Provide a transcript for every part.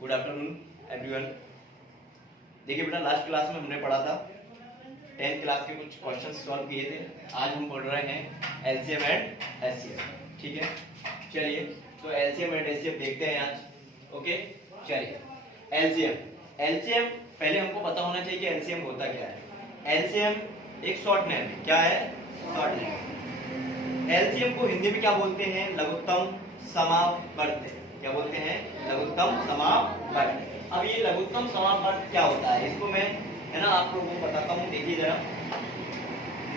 Good afternoon everyone. देखिए बेटा, last class में हमने पढ़ा था 10th क्लास के कुछ क्वेश्चन सॉल्व किए थे। आज हम पढ़ रहे हैं एलसीएम एंड एचसीएफ। ठीक है, चलिए तो एलसीएम एंड एचसीएफ देखते हैं आज। ओके, चलिए एलसीएम एलसीएम पहले हमको पता होना चाहिए कि एलसीएम होता क्या है। एलसीएम एक शॉर्ट नेम है। क्या है? Short name. एलसीएम को हिंदी में क्या बोलते हैं? लघुत्तम समावर्त। क्या बोलते हैं? लघुत्तम समावर्त। अब ये लघुत्तम समावर्त क्या होता है, इसको मैं है ना आप लोगों को बताता हूँ। देखिए जरा,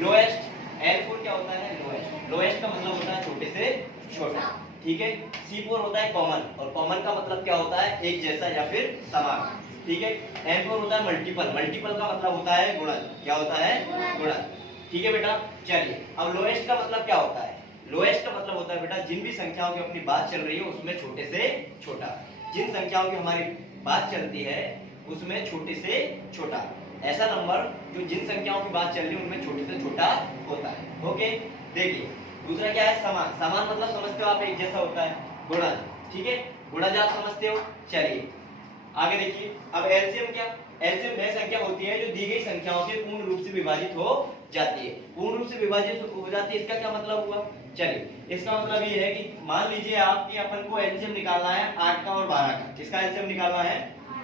लोएस्ट L4 क्या होता है? लोएस्ट। लोएस्ट का मतलब होता है छोटे से छोटा। ठीक है। C4 होता है कॉमन, और कॉमन का मतलब क्या होता है? एक जैसा या फिर समान। ठीक है। N4 होता है मल्टीपल। मल्टीपल का मतलब होता है गुणन। क्या होता है? गुणन। ठीक है बेटा, चलिए अब लोएस्ट का मतलब क्या होता है? लोएस्ट का मतलब होता है बेटा, जिन भी संख्याओं की अपनी बात चल रही है उसमें छोटे से छोटा। जिन संख्याओं की हमारी बात चलती है उसमें छोटे से छोटा ऐसा नंबर जो जिन संख्याओं की बात चल रही है उनमें छोटे से छोटा होता है। ओके, देखिए दूसरा क्या है? समान। समान मतलब समझते हो आप? एक जैसा होता है। गुणन। ठीक है, गुणज आप समझते हो। चलिए आगे देखिए, अब एलसीएम क्या? एलसीएम वह संख्या होती है जो दी गई संख्याओं से पूर्ण रूप से विभाजित हो जाती है। पूर्ण रूप से विभाजित हो जाती है, इसका क्या मतलब हुआ? चलिए, इसका मतलब ये है कि मान लीजिए आप कि अपन को एलसीएम निकालना है 8 का और 12 का। किसका एलसीएम निकालना है?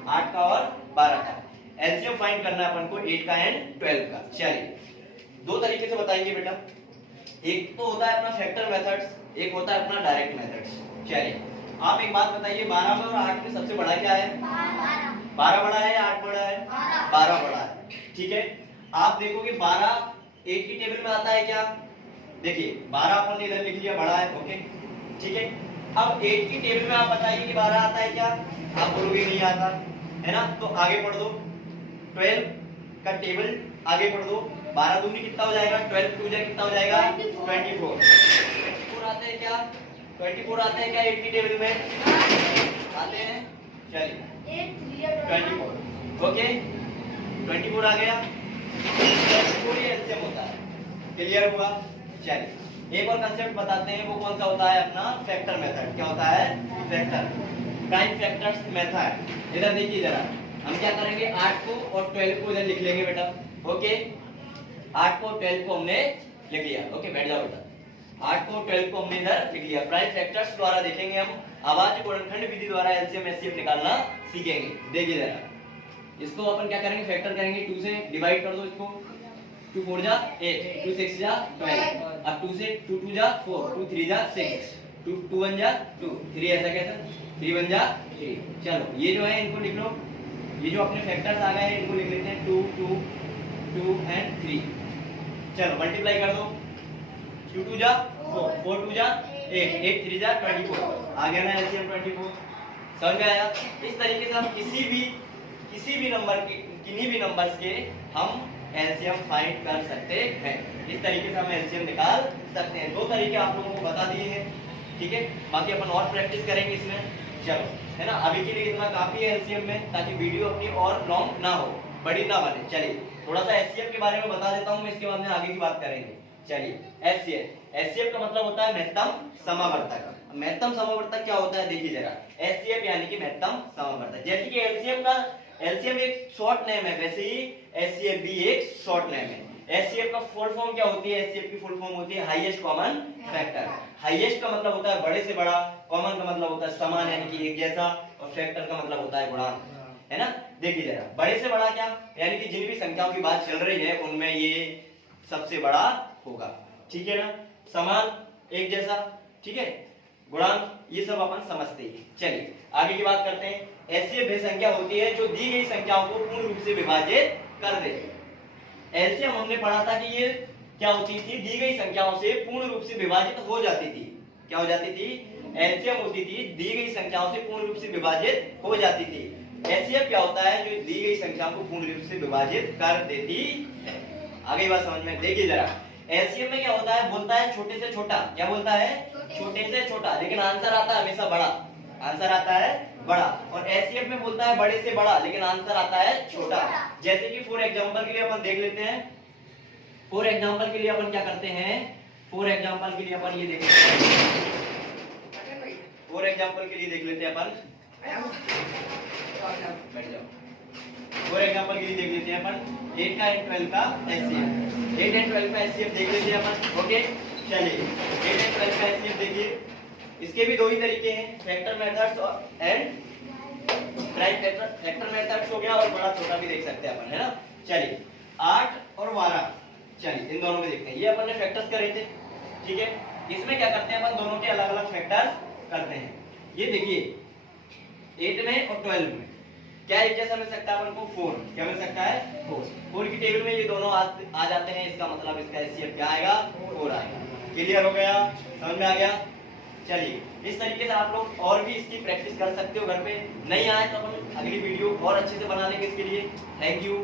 8 का और 12 का। एलसीएम फाइंड करना है अपन को 8 का एंड 12 का। चलिए दो तरीके से बताएंगे बेटा। एक तो होता है अपना फैक्टर मेथड्स, एक होता है अपना डायरेक्ट मेथड्स। चलिए आप एक बात बताइए, 12 में और 8 में सबसे बड़ा क्या है? 12 बड़ा है या 8 बड़ा है? 12 बड़ा है। ठीक है, आप देखोगे 12 8 की टेबल में आता है क्या? देखिए 12 अपन ने इधर लिख लिया, बड़ा है। ओके, ठीक है। अब 8 की टेबल में आप बताइए कि 12 आता है क्या? आप बोलोगे नहीं आता है ना, तो आगे पढ़ दो। 12 का टेबल आगे पढ़ दो। 12 दूनी कितना हो जाएगा? 12 टू जा कितना हो जाएगा? 24। 24 आते हैं क्या? 24 आते हैं क्या 8 की टेबल में? आते हैं। चलिए 24। ओके, 24 आ गया। 24 एलसीएम होता है। क्लियर हुआ? चलिए एक और कंसेप्ट बताते हैं, वो कौन सा होता है? अपना फैक्टर मेथड। क्या होता है? Factor, prime factors method. इधर देखिए जरा, हम क्या करेंगे? 8 को और 12 को इधर लिख लेंगे बेटा। ओके, 8 को और 12 को हमने लिख लिया। ओके, बैठ जाओ बेटा। 8 को 12 को हमने इधर लिख लिया। प्राइम फैक्टर्स द्वारा देखेंगे हम, अभाज्य गुणनखंड विधि द्वारा एलसीएम एचसीएफ निकालना सीखेंगे। देखिए जरा, इसको अपन क्या करेंगे? फैक्टर करेंगे। 2 से डिवाइड कर दो इसको। 2 4 जा 8, 2 6 जा 12। अब 2 से 2 2 जा 4, 2 3 जा 6, 2 1 जा 2, 3 ऐसा कैसे? 3 1 जा 3। चलो ये जो है इनको लिख लो। ये जो अपने फैक्टर्स आ गए हैं इनको लिख लेते हैं 2 2 2 एंड 3। चलो मल्टीप्लाई कर दो। 2 2 जा 4, 4 2 जा 8, 8 3 जा 24। आ गया ना एलसीएम 24। समझ में आया? इस तरीके से हम किसी भी नंबर के, किन्हीं भी नंबर्स के हम एलसीएम फाइंड कर सकते हैं। इस तरीके से हम एलसीएम निकाल सकते हैं। दो तरीके आप लोगों को बता दिए हैं। ठीक है, बाकी अपन और प्रैक्टिस करेंगे इसमें। चलो है ना, अभी के लिए इतना काफी है एलसीएम में, ताकि वीडियो अपनी और लॉन्ग ना हो, बड़ी ना बने। चलिए थोड़ा सा एचसीएफ के बारे में बता देता हूँ मैं, इसके बाद में आगे की बात करेंगे। चलिए एचसीएफ का मतलब होता है महत्तम समावर्तक। महत्तम समावर्तक क्या होता है? देखिए जरा, एचसीएफ यानी कि महत्तम समावर्तक। जैसे कि एलसीएम एक शॉर्ट नेम है, वैसे ही एचसीएफ भी एक शॉर्ट नेम है। एचसीएफ का फुल फॉर्म क्या होती है? एचसीएफ की फुल फॉर्म होती है हाईएस्ट कॉमन फैक्टर। हाईएस्ट का मतलब होता है बड़े से बड़ा, कॉमन का मतलब होता है समान यानी कि एक जैसा, और फैक्टर का मतलब होता है गुणांक, है ना। देखिए जरा, बड़े से बड़ा क्या यानी कि जिन भी संख्याओं की बात चल रही है उनमें ये सबसे बड़ा होगा। ठीक है ना, समान, एक जैसा, ठीक है, गुणांक, ये सब अपन समझते हैं। चलिए आगे की बात करते हैं। एचसीएफ वह संख्या होती है जो दी गई संख्याओं को पूर्ण रूप से विभाजित कर दे। एलसीएम हमने पढ़ा था कि ये क्या होती थी? दी गई संख्याओं से पूर्ण रूप से विभाजित हो जाती थी। क्या हो जाती थी? एलसीएम होती थी दी गई संख्याओं से पूर्ण रूप से विभाजित हो जाती थी। एचसीएफ क्या होता है? जो दी गई संख्या को पूर्ण रूप से विभाजित कर देती है। आगे बात समझ में। देखिए जरा, एलसीएम में क्या होता है? बोलता है छोटे से छोटा। क्या बोलता है? छोटे से छोटा, लेकिन आंसर आता है हमेशा बड़ा। आंसर आता है बड़ा। और एचसीएफ में बोलता है बड़े से बड़ा, लेकिन आंसर आता है छोटा। जैसे कि फॉर एग्जांपल के लिए अपन देख लेते हैं। फॉर एग्जांपल के लिए अपन क्या करते हैं? फॉर एग्जांपल के लिए अपन ये देख लेते हैं। फॉर एग्जांपल के लिए देख लेते हैं अपन बैठ जाओ। और एग्जांपल के लिए देख लेते हैं अपन 8 का एंड 12 का एचसीएफ। 8 एंड 12 का एचसीएफ देख लेते हैं अपन। ओके चलिए 8 एंड 12 का एचसीएफ देखिए। इसके भी दो ही तरीके हैं, फैक्टर मेथड्स और एंड प्राइम फैक्टर मेथड्स हो गया और बड़ा छोटा भी देख सकते हैं अपन, है ना। चलिए 8 और 12, चलिए इन दोनों में देखते हैं। ये अपन ने फैक्टर्स करे थे, ठीक है। इसमें क्या करते हैं अपन, दोनों के अलग अलग फैक्टर्स करते हैं। ये देखिए 8 में और 12 में क्या एक जैसा मिल सकता है अपन को, 4। क्या मिल सकता है, 4 की टेबल में ये दोनों आ जाते हैं। इसका मतलब इसका एचसीएफ क्या आएगा, 4 आएगा। क्लियर हो गया, समझ में आ गया। चलिए इस तरीके से आप लोग और भी इसकी प्रैक्टिस कर सकते हो घर पे। नहीं आए तो अपन अगली वीडियो और अच्छे से बना लेंगे इसके लिए। Thank you.